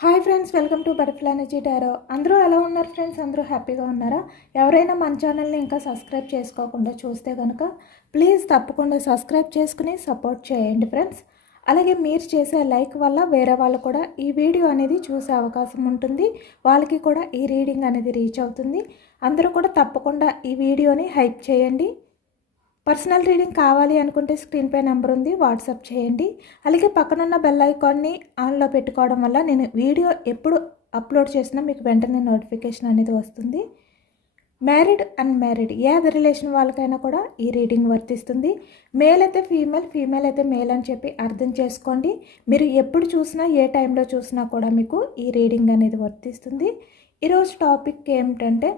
Hi friends, welcome to butterfly energy tarot. అందరూ ఎలా ఉన్నారు ఫ్రెండ్స్? అందరూ హ్యాపీగా ఉన్నారా? ఎవరైనా మన ఛానల్ని ఇంకా సబ్స్క్రైబ్ చేసుకోకుండా చూస్తే కనుక ప్లీజ్ తప్పకుండా సబ్స్క్రైబ్ చేసుకుని సపోర్ట్ చేయండి ఫ్రెండ్స్. అలాగే మీరు చేసే లైక్ వల్ల వేరే వాళ్ళు కూడా ఈ వీడియో అనేది చూసే అవకాశం ఉంటుంది. వాళ్ళకి కూడా ఈ రీడింగ్ అనేది రీచ్ అవుతుంది. అందరూ కూడా తప్పకుండా ఈ వీడియోని హైప్ చేయండి. పర్సనల్ రీడింగ్ కావాలి అనుకుంటే స్క్రీన్ పై నెంబర్ ఉంది, వాట్సాప్ చేయండి. అలాగే పక్కనున్న బెల్ ఐకాన్ని ఆన్లో పెట్టుకోవడం వల్ల నేను వీడియో ఎప్పుడు అప్లోడ్ చేసినా మీకు వెంటనే నోటిఫికేషన్ అనేది వస్తుంది. మ్యారీడ్ అన్మ్యారీడ్ ఏ రిలేషన్ వాళ్ళకైనా కూడా ఈ రీడింగ్ వర్తిస్తుంది. మేల్ అయితే ఫీమేల్, ఫీమేల్ అయితే మేల్ అని చెప్పి అర్థం చేసుకోండి. మీరు ఎప్పుడు చూసినా ఏ టైంలో చూసినా కూడా మీకు ఈ రీడింగ్ అనేది వర్తిస్తుంది. ఈరోజు టాపిక్ ఏమిటంటే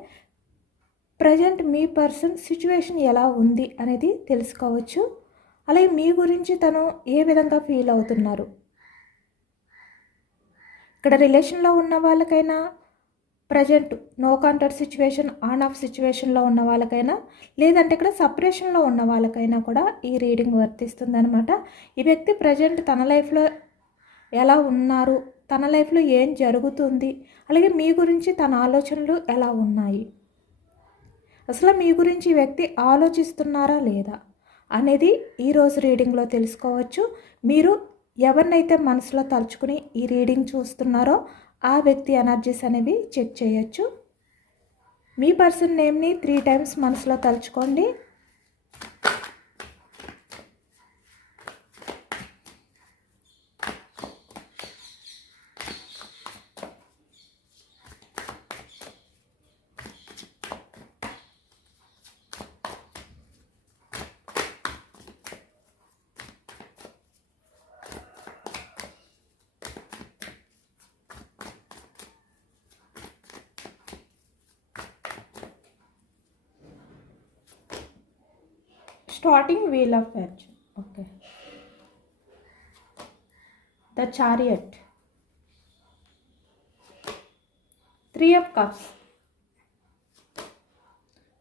ప్రజెంట్ మీ పర్సన్ సిచ్యువేషన్ ఎలా ఉంది అనేది తెలుసుకోవచ్చు. అలాగే మీ గురించి తను ఏ విధంగా ఫీల్ అవుతున్నారు. ఇక్కడ రిలేషన్లో ఉన్న వాళ్ళకైనా, present no contact situation, on off సిచ్యువేషన్లో ఉన్న వాళ్ళకైనా, లేదంటే ఇక్కడ సపరేషన్లో ఉన్న వాళ్ళకైనా కూడా ఈ రీడింగ్ వర్తిస్తుంది అనమాట. ఈ వ్యక్తి ప్రజెంట్ తన లైఫ్లో ఎలా ఉన్నారు, తన లైఫ్లో ఏం జరుగుతుంది, అలాగే మీ గురించి తన ఆలోచనలు ఎలా ఉన్నాయి, అసలు మీ గురించి ఈ వ్యక్తి ఆలోచిస్తున్నారా లేదా అనేది ఈరోజు రీడింగ్లో తెలుసుకోవచ్చు. మీరు ఎవరినైతే మనసులో తలుచుకుని ఈ రీడింగ్ చూస్తున్నారో ఆ వ్యక్తి ఎనర్జీస్ అనేవి చెక్ చేయొచ్చు. మీ పర్సన్ నేమ్ని 3 టైమ్స్ మనసులో తలుచుకోండి. Starting Wheel of Fortune. Okay. The Chariot. 3 of Cups.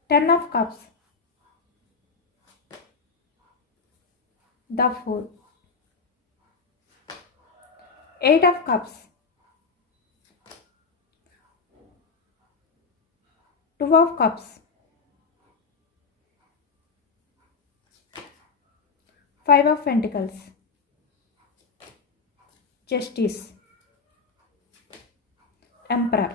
10 of Cups. The Fool. 8 of Cups. 2 of Cups. 5 of Pentacles. Justice. Emperor.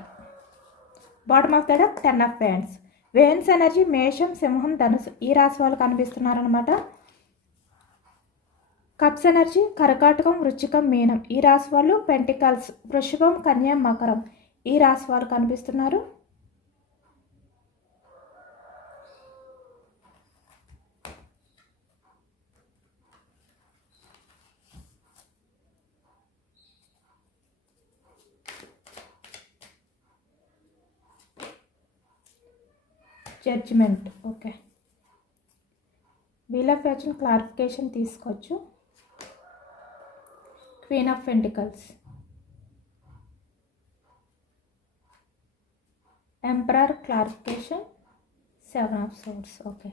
Bottom of the deck 10 of Wands. Wands energy మేషం, సింహం, ధనుసు ఈ రాశి వాళ్ళు కనిపిస్తున్నారనమాట. Cups energy కర్కాటకం, వృశ్చికం, మీనం ఈ రాశి వాళ్ళు. పెంటికల్స్ వృషభం, కన్య, మకరం ఈ రాశి వాళ్ళు కనిపిస్తున్నారు. Judgement. Okay. Wheel of fortune clarification తీసుకోవచ్చు. Queen of pentacles, emperor clarification, 7 of swords. Okay.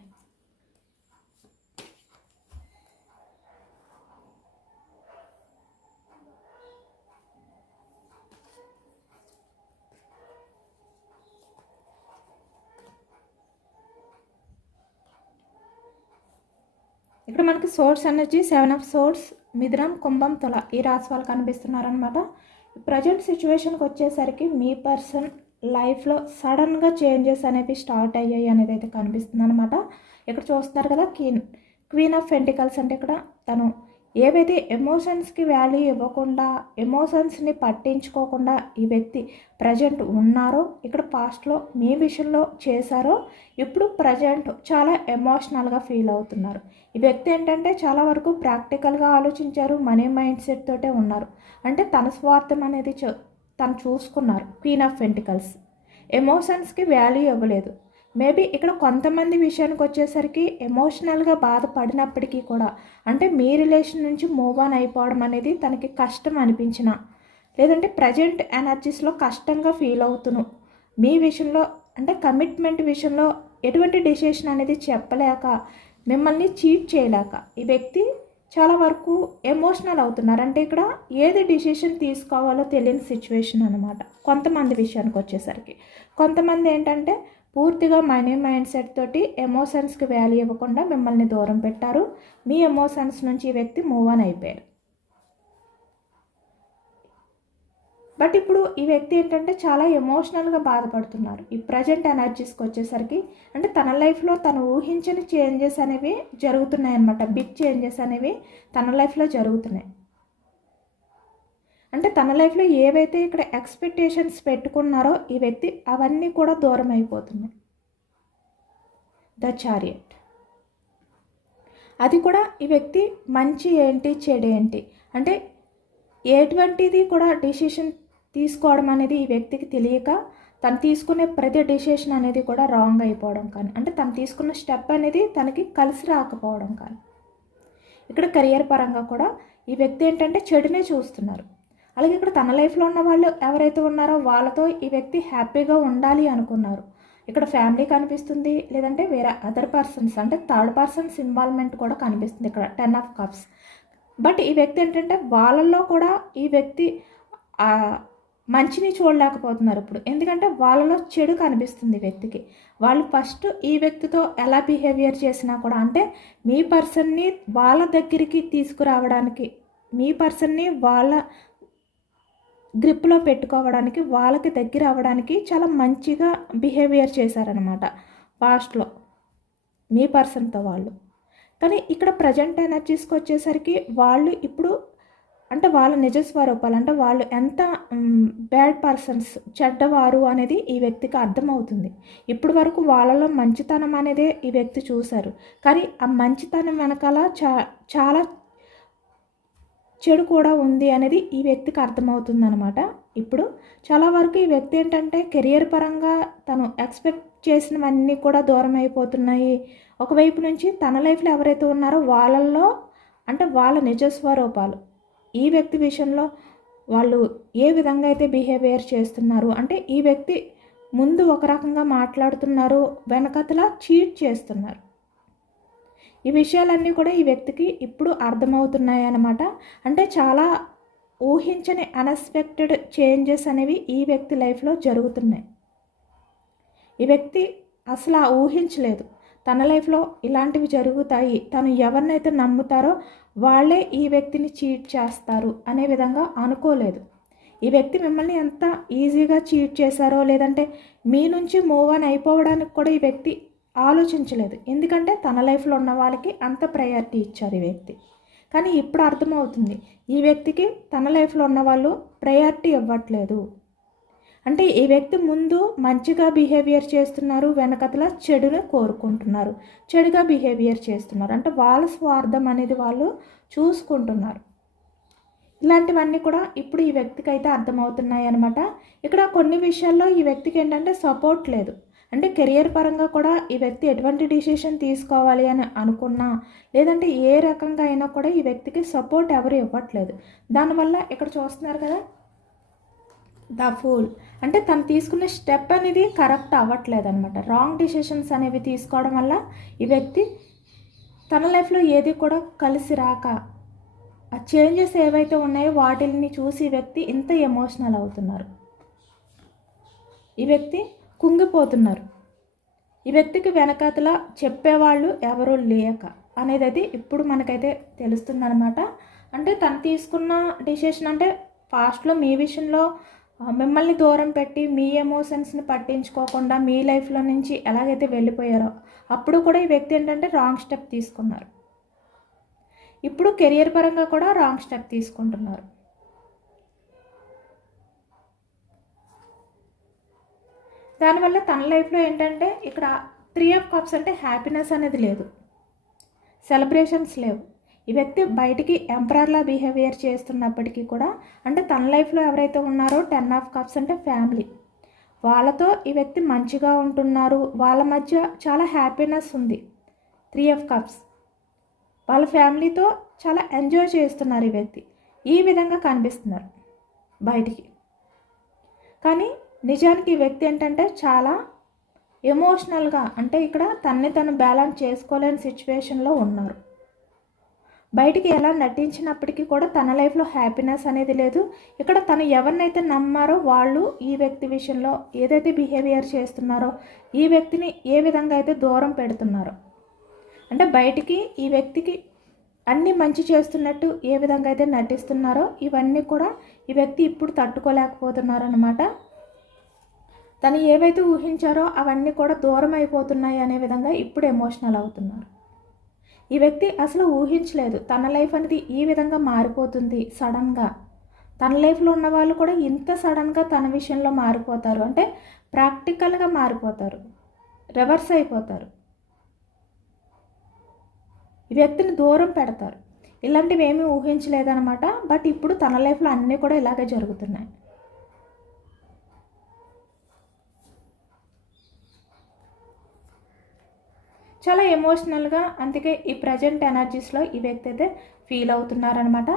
ఇక్కడ మనకి సోర్స్ ఎనర్జీ 7 ఆఫ్ సోర్స్, మిథునం, కుంభం, తుల ఈ రాశి వాళ్ళు కనిపిస్తున్నారనమాట. ప్రజెంట్ సిచ్యువేషన్కి వచ్చేసరికి మీ పర్సన్ లైఫ్లో సడన్గా చేంజెస్ అనేవి స్టార్ట్ అయ్యాయి అనేది అయితే కనిపిస్తుంది అనమాట. ఇక్కడ చూస్తున్నారు కదా, క్వీన్ ఆఫ్ పెంటికల్స్ అంటే ఇక్కడ తను ఏవైతే ఎమోషన్స్కి వాల్యూ ఇవ్వకుండా, ఎమోషన్స్ని పట్టించుకోకుండా ఈ వ్యక్తి ప్రజెంట్ ఉన్నారో, ఇక్కడ పాస్ట్లో మీ విషయంలో చేశారో, ఇప్పుడు ప్రజెంట్ చాలా ఎమోషనల్గా ఫీల్ అవుతున్నారు. ఈ వ్యక్తి ఏంటంటే చాలా వరకు ప్రాక్టికల్గా ఆలోచించారు, మనీ మైండ్ సెట్ తోటే ఉన్నారు. అంటే తన స్వార్థం అనేది తను చూసుకున్నారు. క్వీన్ ఆఫ్ పెంటికల్స్ ఎమోషన్స్కి వాల్యూ ఇవ్వలేదు. మేబీ ఇక్కడ కొంతమంది విషయానికి వచ్చేసరికి ఎమోషనల్గా బాధపడినప్పటికీ కూడా, అంటే మీ రిలేషన్ నుంచి మూవ్ ఆన్ అయిపోవడం అనేది తనకి కష్టం అనిపించిన, లేదంటే ప్రజెంట్ ఎనర్జీస్లో కష్టంగా ఫీల్ అవుతును మీ విషయంలో, అంటే కమిట్మెంట్ విషయంలో ఎటువంటి డెసిషన్ అనేది చెప్పలేక, మిమ్మల్ని చీట్ చేయలేక ఈ వ్యక్తి చాలా వరకు ఎమోషనల్ అవుతున్నారు. అంటే ఇక్కడ ఏది డిసిషన్ తీసుకోవాలో తెలియని సిచ్యువేషన్ అనమాట. కొంతమంది విషయానికి వచ్చేసరికి కొంతమంది ఏంటంటే పూర్తిగా మనీ మైండ్ సెట్ తోటి ఎమోషన్స్కి వాల్యూ ఇవ్వకుండా మిమ్మల్ని దూరం పెట్టారు. మీ ఎమోషన్స్ నుంచి ఈ వ్యక్తి మూవ్ ఆన్ అయిపోయారు. బట్ ఇప్పుడు ఈ వ్యక్తి ఏంటంటే చాలా ఎమోషనల్గా బాధపడుతున్నారు. ఈ ప్రజెంట్ ఎనర్జీస్కి వచ్చేసరికి అంటే తన లైఫ్లో తను ఊహించని చేంజెస్ అనేవి జరుగుతున్నాయి అన్నమాట. బిగ్ చేంజెస్ అనేవి తన లైఫ్లో జరుగుతున్నాయి. అంటే తన లైఫ్లో ఏవైతే ఇక్కడ ఎక్స్పెక్టేషన్స్ పెట్టుకున్నారో ఈ వ్యక్తి అవన్నీ కూడా దూరం అయిపోతున్నాయి. ద చారియట్, అది కూడా ఈ వ్యక్తి మంచి ఏంటి చెడు ఏంటి అంటే ఎటువంటిది కూడా డిసిషన్ తీసుకోవడం అనేది ఈ వ్యక్తికి తెలియక తను తీసుకునే ప్రతి డిసిషన్ అనేది కూడా రాంగ్ అయిపోవడం కానీ అంటే తను తీసుకున్న స్టెప్ అనేది తనకి కలిసి రాకపోవడం కానీ. ఇక్కడ కెరియర్ పరంగా కూడా ఈ వ్యక్తి ఏంటంటే చెడునే చూస్తున్నారు. అలాగే ఇక్కడ తన లైఫ్లో ఉన్న వాళ్ళు ఎవరైతే ఉన్నారో వాళ్ళతో ఈ వ్యక్తి హ్యాపీగా ఉండాలి అనుకున్నారు. ఇక్కడ ఫ్యామిలీ కనిపిస్తుంది, లేదంటే వేరే అదర్ పర్సన్స్ అంటే థర్డ్ పర్సన్స్ ఇన్వాల్వ్మెంట్ కూడా కనిపిస్తుంది ఇక్కడ 10 ఆఫ్ కప్స్. బట్ ఈ వ్యక్తి ఏంటంటే వాళ్ళల్లో కూడా ఈ వ్యక్తి మంచిని చూడలేకపోతున్నారు ఇప్పుడు. ఎందుకంటే వాళ్ళలో చెడు కనిపిస్తుంది వ్యక్తికి. వాళ్ళు ఫస్ట్ ఈ వ్యక్తితో ఎలా బిహేవియర్ చేసినా కూడా అంటే మీ పర్సన్ని వాళ్ళ దగ్గరికి తీసుకురావడానికి, మీ పర్సన్ని వాళ్ళ గ్రిప్లో పెట్టుకోవడానికి, వాళ్ళకి దగ్గర అవ్వడానికి చాలా మంచిగా బిహేవియర్ చేశారనమాట పాస్ట్లో మీ పర్సన్తో వాళ్ళు. కానీ ఇక్కడ ప్రజెంట్ ఎనర్జీస్కి వచ్చేసరికి వాళ్ళు ఇప్పుడు అంటే వాళ్ళ నిజ స్వరూపాలు అంటే వాళ్ళు ఎంత బ్యాడ్ పర్సన్స్, చెడ్డవారు అనేది ఈ వ్యక్తికి అర్థమవుతుంది. ఇప్పటి వరకు వాళ్ళలో మంచితనం అనేదే ఈ వ్యక్తి చూశారు. కానీ ఆ మంచితనం వెనకాల చాలా చెడు కూడా ఉంది అనేది ఈ వ్యక్తికి అర్థమవుతుంది అనమాట. ఇప్పుడు చాలా వరకు ఈ వ్యక్తి ఏంటంటే కెరియర్ పరంగా తను ఎక్స్పెక్ట్ చేసినవన్నీ కూడా దూరం అయిపోతున్నాయి. ఒకవైపు నుంచి తన లైఫ్లో ఎవరైతే ఉన్నారో వాళ్ళల్లో అంటే వాళ్ళ నిజ స్వరూపాలు ఈ వ్యక్తి విషయంలో వాళ్ళు ఏ విధంగా అయితే బిహేవియర్ చేస్తున్నారు అంటే ఈ వ్యక్తి ముందు ఒక రకంగా మాట్లాడుతున్నారు, వెనకతల చీట్ చేస్తున్నారు. ఈ విషయాలన్నీ కూడా ఈ వ్యక్తికి ఇప్పుడు అర్థమవుతున్నాయి అన్నమాట. అంటే చాలా ఊహించని అన్ఎక్స్పెక్టెడ్ చేంజెస్ అనేవి ఈ వ్యక్తి లైఫ్లో జరుగుతున్నాయి. ఈ వ్యక్తి అసలు ఊహించలేదు తన లైఫ్లో ఇలాంటివి జరుగుతాయి, తను ఎవరినైతే నమ్ముతారో వాళ్ళే ఈ వ్యక్తిని చీట్ చేస్తారు అనే విధంగా అనుకోలేదు. ఈ వ్యక్తి మిమ్మల్ని ఎంత ఈజీగా చీట్ చేశారో లేదంటే మీ నుంచి మూవ్ ఆన్ అయిపోవడానికి కూడా ఈ వ్యక్తి ఆలోచించలేదు. ఎందుకంటే తన లైఫ్లో ఉన్న వాళ్ళకి అంత ప్రయారిటీ ఇచ్చారు ఈ వ్యక్తి. కానీ ఇప్పుడు అర్థమవుతుంది ఈ వ్యక్తికి తన లైఫ్లో ఉన్న వాళ్ళు ప్రయారిటీ ఇవ్వట్లేదు. అంటే ఈ వ్యక్తి ముందు మంచిగా బిహేవియర్ చేస్తున్నారు, వెనకతల చెడును కోరుకుంటున్నారు, చెడుగా బిహేవియర్ చేస్తున్నారు. అంటే వాళ్ళ స్వార్థం అనేది వాళ్ళు చూసుకుంటున్నారు. ఇలాంటివన్నీ కూడా ఇప్పుడు ఈ వ్యక్తికి అయితే అర్థమవుతున్నాయి అన్నమాట. ఇక్కడ కొన్ని విషయాల్లో ఈ వ్యక్తికి ఏంటంటే సపోర్ట్ లేదు. అంటే కెరియర్ పరంగా కూడా ఈ వ్యక్తి ఎటువంటి డిసిషన్ తీసుకోవాలి అని అనుకున్నా లేదంటే ఏ రకంగా అయినా కూడా ఈ వ్యక్తికి సపోర్ట్ ఎవరు ఇవ్వట్లేదు. దానివల్ల ఇక్కడ చూస్తున్నారు కదా ద ఫూల్ అంటే తను తీసుకునే స్టెప్ అనేది కరెక్ట్ అవ్వట్లేదు అనమాట. రాంగ్ డిసిషన్స్ అనేవి తీసుకోవడం వల్ల ఈ వ్యక్తి తన లైఫ్లో ఏది కూడా కలిసి రాక ఆ చేంజెస్ ఏవైతే ఉన్నాయో వాటిని చూసి ఈ వ్యక్తి ఇంత ఎమోషనల్ అవుతున్నారు. ఈ వ్యక్తి కుంగిపోతున్నారు. ఈ వ్యక్తికి వెనకాతల చెప్పేవాళ్ళు ఎవరూ లేక అనేది అయితే ఇప్పుడు మనకైతే తెలుస్తుందన్నమాట. అంటే తను తీసుకున్న డిసిషన్ అంటే పాస్ట్లో మీ విషయంలో మిమ్మల్ని దూరం పెట్టి మీ ఎమోషన్స్ని పట్టించుకోకుండా మీ లైఫ్లో నుంచి ఎలాగైతే వెళ్ళిపోయారో అప్పుడు కూడా ఈ వ్యక్తి ఏంటంటే రాంగ్ స్టెప్ తీసుకున్నారు. ఇప్పుడు కెరియర్ పరంగా కూడా రాంగ్ స్టెప్ తీసుకుంటున్నారు. దానివల్ల తన లైఫ్లో ఏంటంటే ఇక్కడ 3 ఆఫ్ కప్స్ అంటే హ్యాపీనెస్ అనేది లేదు, సెలబ్రేషన్స్ లేవు. ఈ వ్యక్తి బయటికి ఎంపరర్లా బిహేవియర్ చేస్తున్నప్పటికీ కూడా అంటే తన లైఫ్లో ఎవరైతే ఉన్నారో 10 ఆఫ్ కప్స్ అంటే ఫ్యామిలీ, వాళ్ళతో ఈ వ్యక్తి మంచిగా ఉంటున్నారు, వాళ్ళ మధ్య చాలా హ్యాపీనెస్ ఉంది. 3 ఆఫ్ కప్స్ వాళ్ళ ఫ్యామిలీతో చాలా ఎంజాయ్ చేస్తున్నారు ఈ వ్యక్తి. ఈ విధంగా కనిపిస్తున్నారు బయటికి. కానీ నిజానికి ఈ వ్యక్తి ఏంటంటే చాలా ఎమోషనల్గా అంటే ఇక్కడ తన్ని తను బ్యాలెన్స్ చేసుకోలేని సిచ్యువేషన్లో ఉన్నారు. బయటికి ఎలా నటించినప్పటికీ కూడా తన లైఫ్లో హ్యాపీనెస్ అనేది లేదు. ఇక్కడ తను ఎవరినైతే నమ్మారో వాళ్ళు ఈ వ్యక్తి విషయంలో ఏదైతే బిహేవియర్ చేస్తున్నారో ఈ వ్యక్తిని ఏ విధంగా అయితే దూరం పెడుతున్నారో, అంటే బయటికి ఈ వ్యక్తికి అన్నీ మంచి చేస్తున్నట్టు ఏ విధంగా అయితే నటిస్తున్నారో ఇవన్నీ కూడా ఈ వ్యక్తి ఇప్పుడు తట్టుకోలేకపోతున్నారనమాట. తను ఏవైతే ఊహించారో అవన్నీ కూడా దూరం అయిపోతున్నాయి అనే విధంగా ఇప్పుడు ఎమోషనల్ అవుతున్నారు. ఈ వ్యక్తి అసలు ఊహించలేదు తన లైఫ్ అనేది ఈ విధంగా మారిపోతుంది సడన్గా. తన లైఫ్లో ఉన్న వాళ్ళు కూడా ఇంత సడన్గా తన విషయంలో మారిపోతారు, అంటే ప్రాక్టికల్గా మారిపోతారు, రివర్స్ అయిపోతారు, ఈ వ్యక్తిని దూరం పెడతారు. ఇలాంటివి ఏమీ ఊహించలేదన్నమాట. బట్ ఇప్పుడు తన లైఫ్లో అన్నీ కూడా ఇలాగే జరుగుతున్నాయి. చాలా ఎమోషనల్గా, అందుకే ఈ ప్రజెంట్ ఎనర్జీస్లో ఈ వ్యక్తి అయితే ఫీల్ అవుతున్నారనమాట.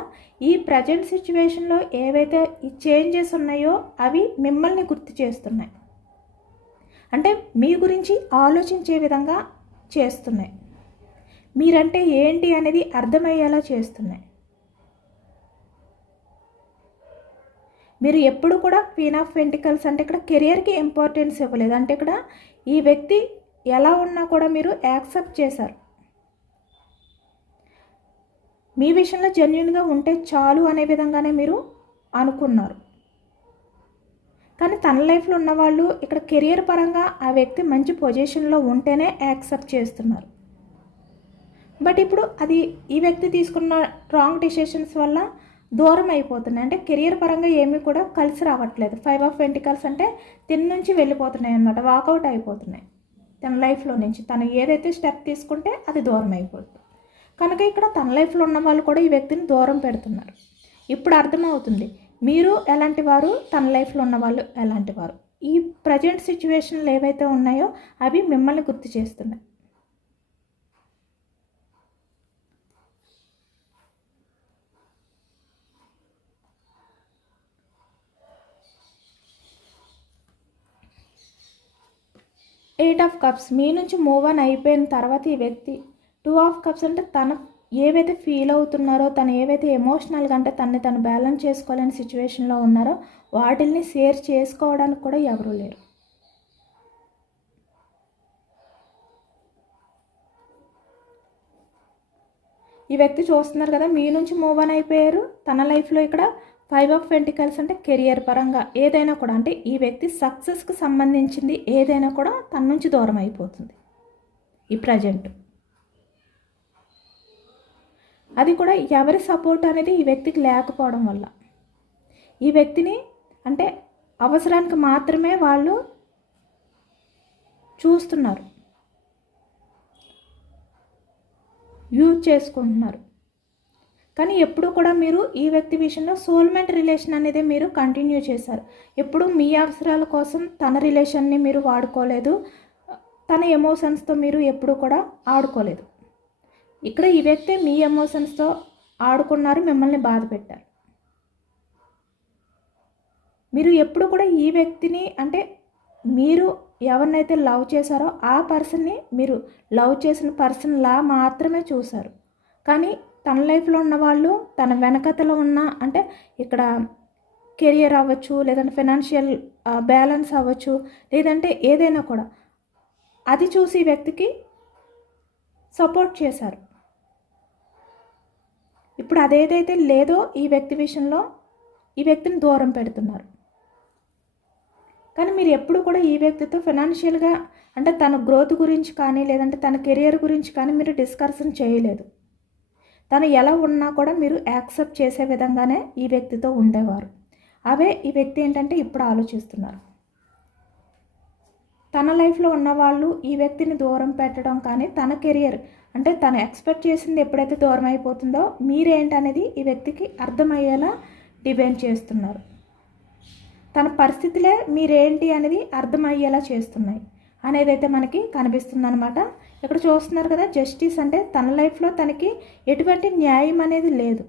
ఈ ప్రజెంట్ సిచ్యువేషన్లో ఏవైతే ఈ చేంజెస్ ఉన్నాయో అవి మిమ్మల్ని గుర్తు చేస్తున్నాయి, అంటే మీ గురించి ఆలోచించే విధంగా చేస్తున్నాయి, మీరంటే ఏంటి అనేది అర్థమయ్యేలా చేస్తున్నాయి. మీరు ఎప్పుడు కూడా క్వీన్ ఆఫ్ పెంటికల్స్ అంటే ఇక్కడ కెరియర్కి ఇంపార్టెన్స్ ఇవ్వలేదు, అంటే ఇక్కడ ఈ వ్యక్తి ఎలా ఉన్నా కూడా మీరు యాక్సెప్ట్ చేశారు. మీ విషయంలో జెన్యూన్గా ఉంటే చాలు అనే విధంగానే మీరు అనుకున్నారు. కానీ తన లైఫ్లో ఉన్నవాళ్ళు ఇక్కడ కెరియర్ పరంగా ఆ వ్యక్తి మంచి పొజిషన్లో ఉంటేనే యాక్సెప్ట్ చేస్తున్నారు. బట్ ఇప్పుడు అది ఈ వ్యక్తి తీసుకున్న రాంగ్ డెసిషన్స్ వల్ల దూరం అయిపోతున్నాయి, అంటే కెరియర్ పరంగా ఏమీ కూడా కలిసి రావట్లేదు. 5 ఆఫ్ పెంటికల్స్ అంటే తిని నుంచి వెళ్ళిపోతున్నాయి అన్నమాట, వాకౌట్ అయిపోతున్నాయి తన లైఫ్లో నుంచి. తను ఏదైతే స్టెప్ తీసుకుంటే అది దూరం అయిపోతుంది. కనుక ఇక్కడ తన లైఫ్లో ఉన్న వాళ్ళు కూడా ఈ వ్యక్తిని దూరం పెడుతున్నారు. ఇప్పుడు అర్థమవుతుంది మీరు ఎలాంటి వారు, తన లైఫ్లో ఉన్న వాళ్ళు ఎలాంటి వారు. ఈ ప్రజెంట్ సిచ్యువేషన్లు ఏవైతే ఉన్నాయో అవి మిమ్మల్ని గుర్తు చేస్తున్నాయి. ఎయిట్ ఆఫ్ కప్స్ మీ నుంచి మూవ్ ఆన్ అయిపోయిన తర్వాత ఈ వ్యక్తి 2 ఆఫ్ కప్స్ అంటే తన ఏవైతే ఫీల్ అవుతున్నారో, తను ఏవైతే ఎమోషనల్గా అంటే తను బ్యాలెన్స్ చేసుకోలేని సిచ్యువేషన్లో ఉన్నారో వాటిల్ని షేర్ చేసుకోవడానికి కూడా ఎవరూ లేరు. ఈ వ్యక్తి చూస్తున్నారు కదా, మీ నుంచి మూవ్ ఆన్ అయిపోయారు. తన లైఫ్లో ఇక్కడ 5 ఆఫ్ పెంటికల్స్ అంటే కెరియర్ పరంగా ఏదైనా కూడా, అంటే ఈ వ్యక్తి సక్సెస్కి సంబంధించింది ఏదైనా కూడా తన నుంచి దూరం అయిపోతుంది ఈ ప్రజెంట్. అది కూడా ఎవరి సపోర్ట్ అనేది ఈ వ్యక్తికి లేకపోవడం వల్ల. ఈ వ్యక్తిని అంటే అవసరానికి మాత్రమే వాళ్ళు చూస్తున్నారు, యూజ్ చేసుకుంటున్నారు. కానీ ఎప్పుడు కూడా మీరు ఈ వ్యక్తి విషయంలో సోల్మేట్ రిలేషన్ అనేది మీరు కంటిన్యూ చేశారు. ఎప్పుడు మీ అవసరాల కోసం తన రిలేషన్ని మీరు వాడుకోలేదు, తన ఎమోషన్స్తో మీరు ఎప్పుడు కూడా ఆడుకోలేదు. ఇక్కడ ఈ వ్యక్తి మీ ఎమోషన్స్తో ఆడుకున్నారు, మిమ్మల్ని బాధ పెట్టారు. మీరు ఎప్పుడు కూడా ఈ వ్యక్తిని అంటే మీరు ఎవరినైతే లవ్ చేశారో ఆ పర్సన్ని మీరు లవ్ చేసిన పర్సన్లా మాత్రమే చూశారు. కానీ తన లైఫ్లో ఉన్న వాళ్ళు తన వెనకతలో ఉన్న అంటే ఇక్కడ కెరియర్ అవ్వచ్చు, లేదంటే ఫైనాన్షియల్ బ్యాలెన్స్ అవ్వచ్చు, లేదంటే ఏదైనా కూడా అది చూసి ఈ వ్యక్తికి సపోర్ట్ చేశారు. ఇప్పుడు అదేదైతే లేదో ఈ వ్యక్తి విషయంలో ఈ వ్యక్తిని దూరం పెడుతున్నారు. కానీ మీరు ఎప్పుడు కూడా ఈ వ్యక్తితో ఫైనాన్షియల్గా అంటే తన గ్రోత్ గురించి కానీ లేదంటే తన కెరియర్ గురించి కానీ మీరు డిస్కషన్ చేయలేదు. తను ఎలా ఉన్నా కూడా మీరు యాక్సెప్ట్ చేసే విధంగానే ఈ వ్యక్తితో ఉండేవారు. అవే ఈ వ్యక్తి ఏంటంటే ఇప్పుడు ఆలోచిస్తున్నారు. తన లైఫ్లో ఉన్నవాళ్ళు ఈ వ్యక్తిని దూరం పెట్టడం కానీ తన కెరియర్ అంటే తను ఎక్స్పెక్ట్ చేసింది ఎప్పుడైతే దూరం అయిపోతుందో మీరేంటనేది ఈ వ్యక్తికి అర్థమయ్యేలా డిబేట్ చేస్తున్నారు. తన పరిస్థితులే మీరేంటి అనేది అర్థమయ్యేలా చేస్తున్నాయి అనేది అయితే మనకి కనిపిస్తుంది అనమాట. ఇక్కడ చూస్తున్నారు కదా, జస్టిస్ అంటే తన లైఫ్లో తనకి ఎటువంటి న్యాయం అనేది లేదు,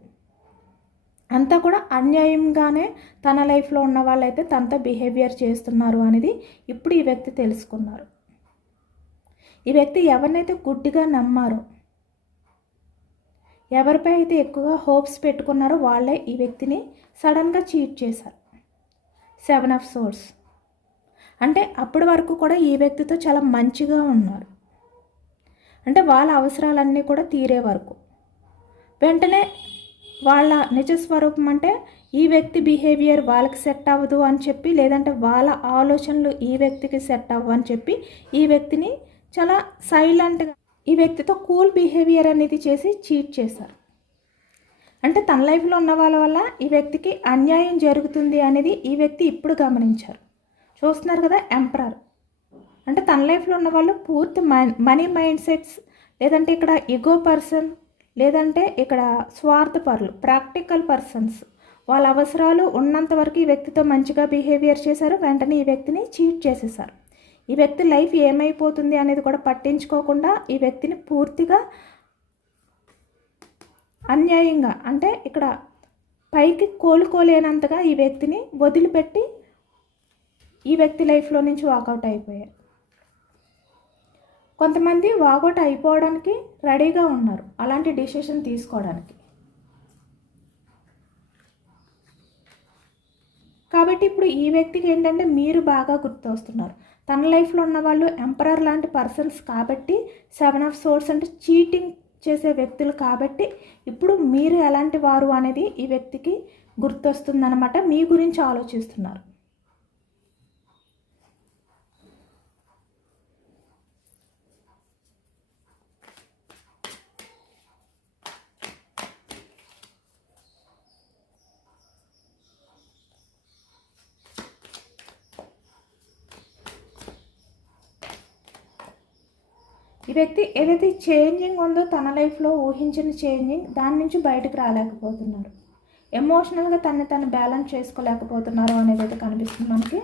అంతా కూడా అన్యాయంగానే తన లైఫ్లో ఉన్న వాళ్ళైతే తనతో బిహేవియర్ చేస్తున్నారు అనేది ఇప్పుడు ఈ వ్యక్తి తెలుసుకున్నారు. ఈ వ్యక్తి ఎవరినైతే గుడ్డిగా నమ్మారో, ఎవరిపై అయితే ఎక్కువగా హోప్స్ పెట్టుకున్నారో వాళ్ళే ఈ వ్యక్తిని సడన్గా చీట్ చేశారు. 7 ఆఫ్ సోర్స్ అంటే అప్పటి వరకు కూడా ఈ వ్యక్తితో చాలా మంచిగా ఉన్నారు. అంటే వాళ్ళ అవసరాలన్నీ కూడా తీరే వరకు వెంటనే వాళ్ళ నిజ స్వరూపం అంటే ఈ వ్యక్తి బిహేవియర్ వాళ్ళకి సెట్ అవ్వదు అని చెప్పి, లేదంటే వాళ్ళ ఆలోచనలు ఈ వ్యక్తికి సెట్ అవ్వవు అని చెప్పి ఈ వ్యక్తిని చాలా సైలెంట్గా ఈ వ్యక్తితో కూల్ బిహేవియర్ అనేది చేసి చీట్ చేశారు. అంటే తన లైఫ్లో ఉన్న వాళ్ళ వల్ల ఈ వ్యక్తికి అన్యాయం జరుగుతుంది అనేది ఈ వ్యక్తి ఇప్పుడు గమనించారు. చూస్తున్నారు కదా, ఎంపరర్ అంటే తన లైఫ్లో ఉన్న వాళ్ళు పూర్తి మనీ మైండ్ సెట్స్, లేదంటే ఇక్కడ ఈగో పర్సన్, లేదంటే ఇక్కడ స్వార్థపరులు, ప్రాక్టికల్ పర్సన్స్. వాళ్ళ అవసరాలు ఉన్నంత వరకు ఈ వ్యక్తితో మంచిగా బిహేవియర్ చేశారు. వెంటనే ఈ వ్యక్తిని చీట్ చేసేసారు. ఈ వ్యక్తి లైఫ్ ఏమైపోతుంది అనేది కూడా పట్టించుకోకుండా ఈ వ్యక్తిని పూర్తిగా అన్యాయంగా, అంటే ఇక్కడ పైకి కోలుకోలేనంతగా ఈ వ్యక్తిని వదిలిపెట్టి ఈ వ్యక్తి లైఫ్లో నుంచి వాకౌట్ అయిపోయారు. కొంతమంది వాకౌట్ అయిపోవడానికి రెడీగా ఉన్నారు, అలాంటి డిసిషన్ తీసుకోవడానికి. కాబట్టి ఇప్పుడు ఈ వ్యక్తికి ఏంటంటే మీరు బాగా గుర్తొస్తున్నారు. తన లైఫ్లో ఉన్న వాళ్ళు ఎంపరర్ లాంటి పర్సన్స్ కాబట్టి, 7 ఆఫ్ సోర్స్ అంటే చీటింగ్ చేసే వ్యక్తులు కాబట్టి ఇప్పుడు మీరు ఎలాంటి వారు అనేది ఈ వ్యక్తికి గుర్తొస్తుందన్నమాట. మీ గురించి ఆలోచిస్తున్నారు. ఈ వ్యక్తి ఏదైతే చేంజింగ్ ఉందో తన లైఫ్లో ఊహించిన చేంజింగ్, దాని నుంచి బయటకు రాలేకపోతున్నారు. ఎమోషనల్గా తను బ్యాలెన్స్ చేసుకోలేకపోతున్నారు అనేది అయితే కనిపిస్తుంది మనకి.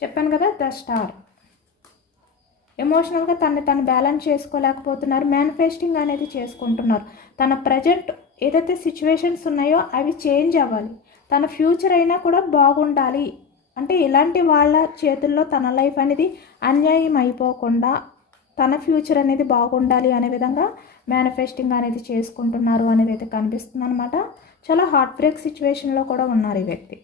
చెప్పాను కదా, ద స్టార్. ఎమోషనల్గా తను బ్యాలెన్స్ చేసుకోలేకపోతున్నారు. మేనిఫెస్టింగ్ అనేది చేసుకుంటున్నారు. తన ప్రజెంట్ ఏదైతే సిచ్యువేషన్స్ ఉన్నాయో అవి చేంజ్ అవ్వాలి, తన ఫ్యూచర్ అయినా కూడా బాగుండాలి. అంటే ఇలాంటి వాళ్ళ చేతుల్లో తన లైఫ్ అనేది అన్యాయం అయిపోకుండా తన ఫ్యూచర్ అనేది బాగుండాలి అనే విధంగా మేనిఫెస్టింగ్ అనేది చేసుకుంటున్నారు అనేది అయితే కనిపిస్తుంది అనమాట. చాలా హార్ట్ బ్రేక్ సిచ్యువేషన్లో కూడా ఉన్నారు ఈ వ్యక్తి.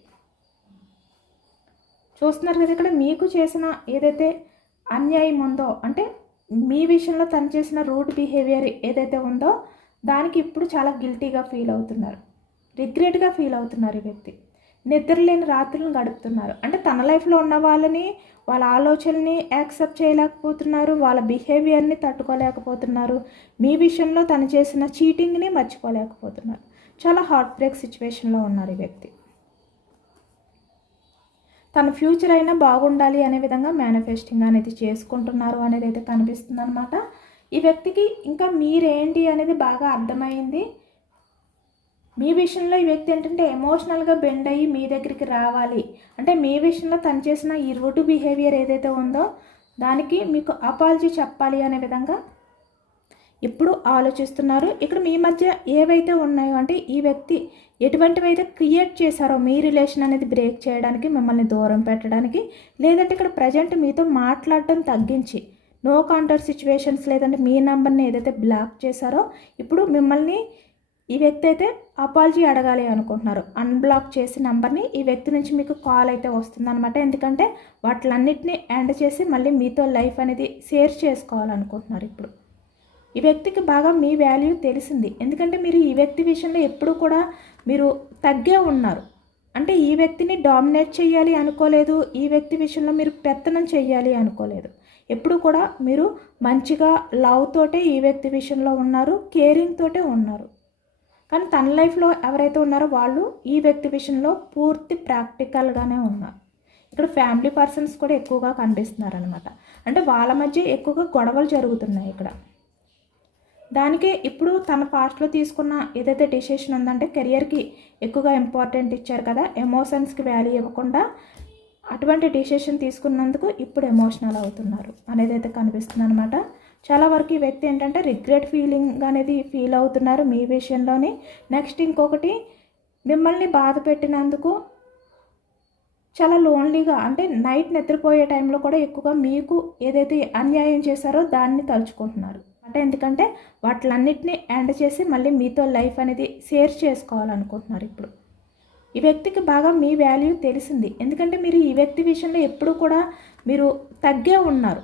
చూస్తున్నారు కదా, ఇక్కడ మీకు చేసిన ఏదైతే అన్యాయం ఉందో, అంటే మీ విషయంలో తను చేసిన రూడ్ బిహేవియర్ ఏదైతే ఉందో దానికి ఇప్పుడు చాలా గిల్టీగా ఫీల్ అవుతున్నారు, రిగ్రెట్గా ఫీల్ అవుతున్నారు. ఈ వ్యక్తి నిద్రలేని రాత్రులను గడుపుతున్నారు. అంటే తన లైఫ్లో ఉన్న వాళ్ళని, వాళ్ళ ఆలోచనని యాక్సెప్ట్ చేయలేకపోతున్నారు, వాళ్ళ బిహేవియర్ని తట్టుకోలేకపోతున్నారు, మీ విషయంలో తను చేసిన చీటింగ్ని మర్చిపోలేకపోతున్నారు. చాలా హార్ట్ బ్రేక్ సిచ్యువేషన్లో ఉన్నారు ఈ వ్యక్తి. తన ఫ్యూచర్ అయినా బాగుండాలి అనే విధంగా మేనిఫెస్టింగ్ అనేది చేసుకుంటున్నారు అనేది అయితే కనిపిస్తుంది అనమాట. ఈ వ్యక్తికి ఇంకా మీరేంటి అనేది బాగా అర్థమైంది. మీ విషయంలో ఈ వ్యక్తి ఏంటంటే ఎమోషనల్గా బెండ్ అయ్యి మీ దగ్గరికి రావాలి, అంటే మీ విషయంలో తను చేసిన ఈ రూడ్ బిహేవియర్ ఏదైతే ఉందో దానికి మీకు అపాలజీ చెప్పాలి అనే విధంగా ఇప్పుడు ఆలోచిస్తున్నారు. ఇక్కడ మీ మధ్య ఏవైతే ఉన్నాయో, అంటే ఈ వ్యక్తి ఎటువంటివైతే క్రియేట్ చేశారో మీ రిలేషన్ అనేది బ్రేక్ చేయడానికి, మిమ్మల్ని దూరం పెట్టడానికి, లేదంటే ఇక్కడ ప్రజెంట్ మీతో మాట్లాడటం తగ్గించి నో కాంటాక్ట్ సిచ్యువేషన్స్, లేదంటే మీ నెంబర్ని ఏదైతే బ్లాక్ చేశారో ఇప్పుడు మిమ్మల్ని ఈ వ్యక్తి అయితే అపాలజీ అడగాలి అనుకుంటున్నారు. అన్బ్లాక్ చేసి నెంబర్ని ఈ వ్యక్తి నుంచి మీకు కాల్ అయితే వస్తుందన్నమాట. ఎందుకంటే వాటిలన్నిటిని ఎండ్ చేసి మళ్ళీ మీతో లైఫ్ అనేది షేర్ చేసుకోవాలనుకుంటున్నారు. ఇప్పుడు ఈ వ్యక్తికి బాగా మీ వాల్యూ తెలిసింది, ఎందుకంటే మీరు ఈ వ్యక్తి విషయంలో ఎప్పుడు కూడా మీరు తగ్గే ఉన్నారు. అంటే ఈ వ్యక్తిని డామినేట్ చేయాలి అనుకోలేదు, ఈ వ్యక్తి విషయంలో మీరు పెత్తనం చేయాలి అనుకోలేదు. ఎప్పుడు కూడా మీరు మంచిగా లవ్ తోటే ఈ వ్యక్తి విషయంలో ఉన్నారు, కేరింగ్ తోటే ఉన్నారు. కానీ తన లైఫ్లో ఎవరైతే ఉన్నారో వాళ్ళు ఈ వ్యక్తి విషయంలో పూర్తి ప్రాక్టికల్గానే ఉన్నారు. ఇక్కడ ఫ్యామిలీ పర్సన్స్ కూడా ఎక్కువగా కనిపిస్తున్నారు అనమాట. అంటే వాళ్ళ మధ్య ఎక్కువగా గొడవలు జరుగుతున్నాయి ఇక్కడ. దానికే ఇప్పుడు తన పాస్ట్లో తీసుకున్న ఏదైతే డిసిషన్ ఉందంటే కెరియర్కి ఎక్కువగా ఇంపార్టెంట్ ఇచ్చారు కదా, ఎమోషన్స్కి వాల్యూ ఇవ్వకుండా అటువంటి డిసిషన్ తీసుకున్నందుకు ఇప్పుడు ఎమోషనల్ అవుతున్నారు అనేది అయితే కనిపిస్తుంది అనమాట. చాలా వరకు ఈ వ్యక్తి ఏంటంటే రిగ్రెట్ ఫీలింగ్ అనేది ఫీల్ అవుతున్నారు మీ విషయంలోని. నెక్స్ట్ ఇంకొకటి, మిమ్మల్ని బాధ పెట్టినందుకు చాలా లోన్లీగా, అంటే నైట్ నిద్రపోయే టైంలో కూడా ఎక్కువగా మీకు ఏదైతే అన్యాయం చేశారో దాన్ని తలుచుకుంటున్నారు అంటే, ఎందుకంటే వాటిలన్నిటినీ ఎండ్ చేసి మళ్ళీ మీతో లైఫ్ అనేది షేర్ చేసుకోవాలనుకుంటున్నారు. ఇప్పుడు ఈ వ్యక్తికి బాగా మీ వాల్యూ తెలిసింది, ఎందుకంటే మీరు ఈ వ్యక్తి విషయంలో ఎప్పుడు కూడా మీరు తగ్గే ఉన్నారు.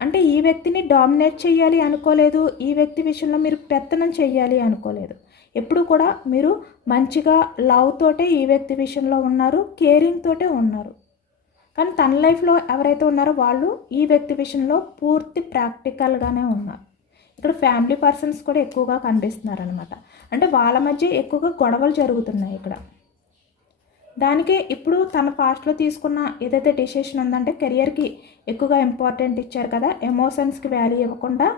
అంటే ఈ వ్యక్తిని డామినేట్ చేయాలి అనుకోలేదు, ఈ వ్యక్తి విషయంలో మీరు పెత్తనం చేయాలి అనుకోలేదు. ఎప్పుడు కూడా మీరు మంచిగా లవ్ తోటే ఈ వ్యక్తి విషయంలో ఉన్నారు, కేరింగ్ తోటే ఉన్నారు. కానీ తన లైఫ్లో ఎవరైతే ఉన్నారో వాళ్ళు ఈ వ్యక్తి విషయంలో పూర్తి ప్రాక్టికల్గానే ఉన్నారు. ఇక్కడ ఫ్యామిలీ పర్సన్స్ కూడా ఎక్కువగా కనిపిస్తున్నారు అనమాట. అంటే వాళ్ళ మధ్య ఎక్కువగా గొడవలు జరుగుతున్నాయి ఇక్కడ. దానికే ఇప్పుడు తన పాస్ట్లో తీసుకున్న ఏదైతే డిసిషన్ ఉందంటే కెరియర్కి ఎక్కువగా ఇంపార్టెంట్ ఇచ్చారు కదా, ఎమోషన్స్కి వాల్యూ ఇవ్వకుండా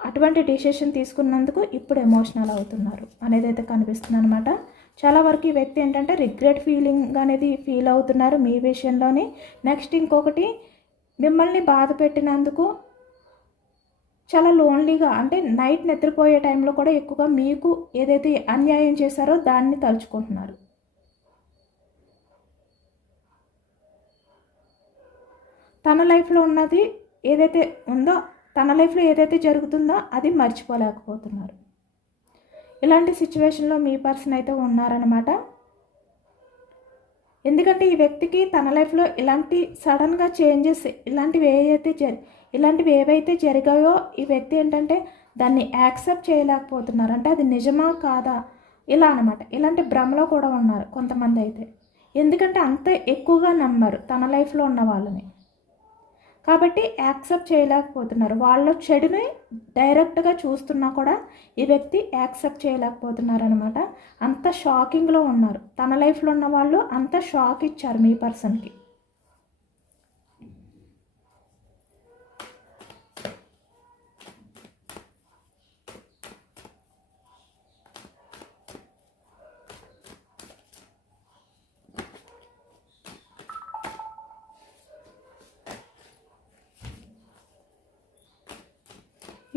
అటువంటి డిసిషన్ తీసుకున్నందుకు ఇప్పుడు ఎమోషనల్ అవుతున్నారు అనేది అయితే కనిపిస్తుంది అనమాట. చాలా వరకు ఈ వ్యక్తి ఏంటంటే రిగ్రెట్ ఫీలింగ్ అనేది ఫీల్ అవుతున్నారు మీ విషయంలోని. నెక్స్ట్ ఇంకొకటి, మిమ్మల్ని బాధ పెట్టినందుకు చాలా లోన్లీగా, అంటే నైట్ నిద్రపోయే టైంలో కూడా ఎక్కువగా మీకు ఏదైతే అన్యాయం చేశారో దాన్ని తలుచుకుంటున్నారు. తన లైఫ్లో ఉన్నది ఏదైతే ఉందో, తన లైఫ్లో ఏదైతే జరుగుతుందో అది మర్చిపోలేకపోతున్నారు. ఇలాంటి సిచ్యువేషన్లో మీ పర్సన్ అయితే ఉన్నారనమాట. ఎందుకంటే ఈ వ్యక్తికి తన లైఫ్లో ఇలాంటి సడన్గా చేంజెస్ ఇలాంటివి ఏవైతే జరిగాయో ఈ వ్యక్తి ఏంటంటే దాన్ని యాక్సెప్ట్ చేయలేకపోతున్నారు. అంటే అది నిజమా కాదా ఇలా అనమాట. ఇలాంటి భ్రమలో కూడా ఉన్నారు కొంతమంది అయితే, ఎందుకంటే అంత ఎక్కువగా నమ్మారు తన లైఫ్లో ఉన్న వాళ్ళని, కాబట్టి యాక్సెప్ట్ చేయలేకపోతున్నారు. వాళ్ళ చెడుని డైరెక్ట్గా చూస్తున్నా కూడా ఈ వ్యక్తి యాక్సెప్ట్ చేయలేకపోతున్నారు అనమాట. అంత షాకింగ్లో ఉన్నారు. తన లైఫ్లో ఉన్న వాళ్ళు అంత షాక్ ఇచ్చారు మీ పర్సన్కి.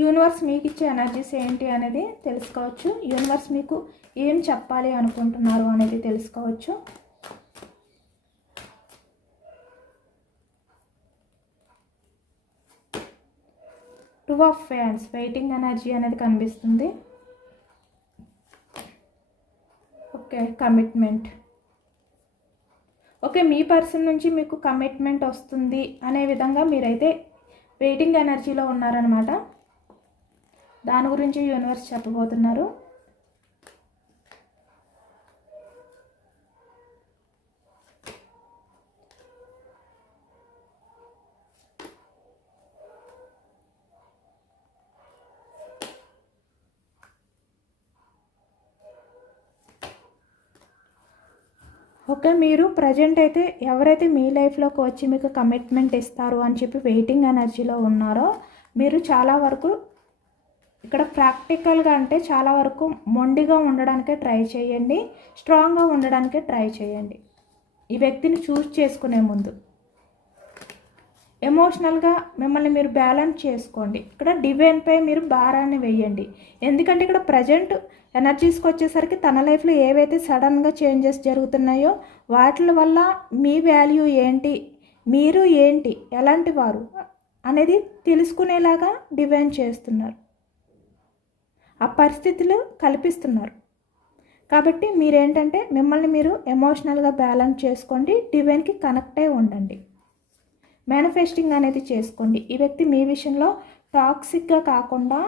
యూనివర్స్ మీకు ఇచ్చే ఎనర్జీస్ ఏంటి అనేది తెలుసుకోవచ్చు. యూనివర్స్ మీకు ఏం చెప్పాలి అనుకుంటున్నారు అనేది తెలుసుకోవచ్చు. Two of fans, waiting energy అనేది కనిపిస్తుంది. Okay, commitment. ఓకే, మీ పర్సన్ నుంచి మీకు కమిట్మెంట్ వస్తుంది అనే విధంగా మీరైతే వెయిటింగ్ ఎనర్జీలో ఉన్నారనమాట. దాని గురించి యూనివర్స్ చెప్పబోతున్నారు. ఓకే, మీరు ప్రజెంట్ అయితే ఎవరైతే మీ లైఫ్లోకి వచ్చి మీకు కమిట్మెంట్ ఇస్తారు అని చెప్పి వెయిటింగ్ ఎనర్జీలో ఉన్నారో, మీరు చాలా వరకు ఇక్కడ ప్రాక్టికల్గా అంటే చాలా వరకు మొండిగా ఉండడానికే ట్రై చేయండి, స్ట్రాంగ్గా ఉండడానికే ట్రై చేయండి. ఈ వ్యక్తిని చూస్ చేసుకునే ముందు ఎమోషనల్గా మిమ్మల్ని మీరు బ్యాలెన్స్ చేసుకోండి. ఇక్కడ డివైన్పై మీరు భారాన్ని వేయండి. ఎందుకంటే ఇక్కడ ప్రజెంట్ ఎనర్జీస్కి వచ్చేసరికి తన లైఫ్లో ఏవైతే సడన్గా చేంజెస్ జరుగుతున్నాయో వాటి వల్ల మీ వాల్యూ ఏంటి, మీరు ఏంటి, ఎలాంటి వారు అనేది తెలుసుకునేలాగా డివైన్ చేస్తున్నారు, ఆ పరిస్థితులు కల్పిస్తున్నారు. కాబట్టి మీరేంటంటే మిమ్మల్ని మీరు ఎమోషనల్గా బ్యాలెన్స్ చేసుకోండి, డివైన్కి కనెక్ట్ అయి ఉండండి, మేనిఫెస్టింగ్ అనేది చేసుకోండి. ఈ వ్యక్తి మీ విషయంలో టాక్సిక్గా కాకుండా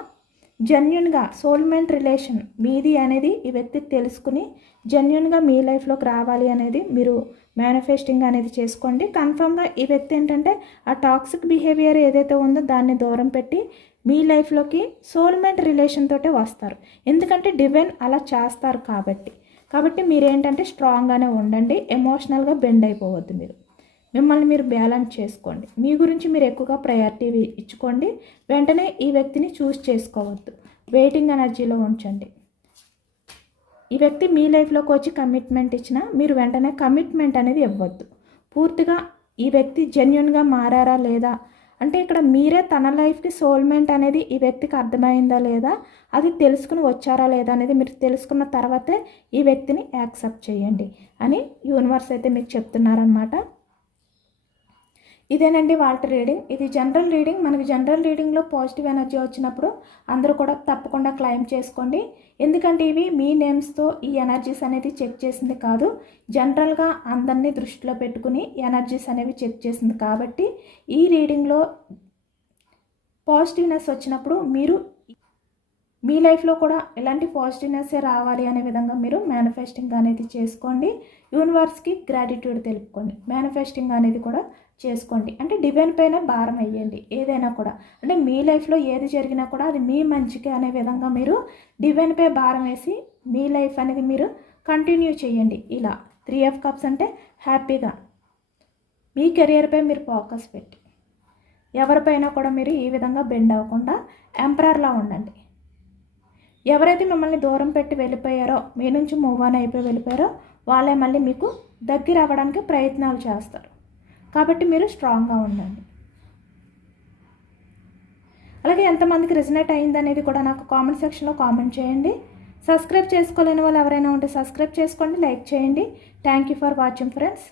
జెన్యున్గా సోల్మెంట్ రిలేషన్ మీది అనేది ఈ వ్యక్తి తెలుసుకుని జెన్యున్గా మీ లైఫ్లోకి రావాలి అనేది మీరు మేనిఫెస్టింగ్ అనేది చేసుకోండి. కన్ఫర్మ్గా ఈ వ్యక్తి ఏంటంటే ఆ టాక్సిక్ బిహేవియర్ ఏదైతే ఉందో దాన్ని దూరం పెట్టి మీ లైఫ్లోకి సోల్మెంట్ రిలేషన్ తోటే వస్తారు. ఎందుకంటే డివైన్ అలా చేస్తారు కాబట్టి మీరేంటంటే స్ట్రాంగ్గానే ఉండండి, ఎమోషనల్గా బెండ్ అయిపోవద్దు. మిమ్మల్ని మీరు బ్యాలెన్స్ చేసుకోండి, మీ గురించి మీరు ఎక్కువగా ప్రయారిటీ ఇచ్చుకోండి. వెంటనే ఈ వ్యక్తిని చూస్ చేసుకోవద్దు, వెయిటింగ్ ఎనర్జీలో ఉంచండి. ఈ వ్యక్తి మీ లైఫ్లోకి వచ్చి కమిట్మెంట్ ఇచ్చినా మీరు వెంటనే కమిట్మెంట్ అనేది ఇవ్వద్దు. పూర్తిగా ఈ వ్యక్తి జెన్యున్గా మారారా లేదా అంటే ఇక్కడ మీరే తన లైఫ్కి సోల్మెంట్ అనేది ఈ వ్యక్తికి అర్థమైందా లేదా అది తెలుసుకుని వచ్చారా లేదా అనేది మీరు తెలుసుకున్న తర్వాతే ఈ వ్యక్తిని యాక్సెప్ట్ చేయండి అని యూనివర్స్ అయితే మీకు చెప్తున్నారనమాట. ఇదేనండి వాళ్ళ రీడింగ్. ఇది జనరల్ రీడింగ్. మనకి జనరల్ రీడింగ్లో పాజిటివ్ ఎనర్జీ వచ్చినప్పుడు అందరూ కూడా తప్పకుండా క్లైమ్ చేసుకోండి. ఎందుకంటే ఇవి మీ నేమ్స్తో ఈ ఎనర్జీస్ అనేది చెక్ చేసింది కాదు, జనరల్గా అందరినీ దృష్టిలో పెట్టుకుని ఎనర్జీస్ అనేవి చెక్ చేసింది. కాబట్టి ఈ రీడింగ్లో పాజిటివ్నెస్ వచ్చినప్పుడు మీరు మీ లైఫ్లో కూడా ఇలాంటి పాజిటివ్నెస్సే రావాలి అనే విధంగా మీరు మేనిఫెస్టింగ్ అనేది చేసుకోండి. యూనివర్స్కి గ్రాటిట్యూడ్ తెలుపుకోండి. మేనిఫెస్టింగ్ అనేది కూడా చేసుకోండి. అంటే డివైన్ పైన భారం వేయండి. ఏదైనా కూడా అంటే మీ లైఫ్లో ఏది జరిగినా కూడా అది మీ మంచికి అనే విధంగా మీరు డివైన్పై భారం వేసి మీ లైఫ్ అనేది మీరు కంటిన్యూ చేయండి. ఇలా 3 ఆఫ్ కప్స్ అంటే హ్యాపీగా మీ కెరియర్పై మీరు ఫోకస్ పెట్టి ఎవరిపైనా కూడా మీరు ఈ విధంగా బెండ్ అవ్వకుండా ఎంపరర్లా ఉండండి. ఎవరైతే మిమ్మల్ని దూరం పెట్టి వెళ్ళిపోయారో, మీ నుంచి మూవ్ ఆన్ అయిపోయి వెళ్ళిపోయారో వాళ్ళే మళ్ళీ మీకు దగ్గర అవ్వడానికి ప్రయత్నాలు చేస్తారు. కాబట్టి మీరు స్ట్రాంగ్గా ఉండండి. అలాగే ఎంతమందికి రెజనేట్ అయిందనేది కూడా నాకు కామెంట్ సెక్షన్లో కామెంట్ చేయండి. సబ్స్క్రైబ్ చేసుకోలేని వాళ్ళు ఎవరైనా ఉంటే సబ్స్క్రైబ్ చేసుకోండి, లైక్ చేయండి. Thank you for watching friends.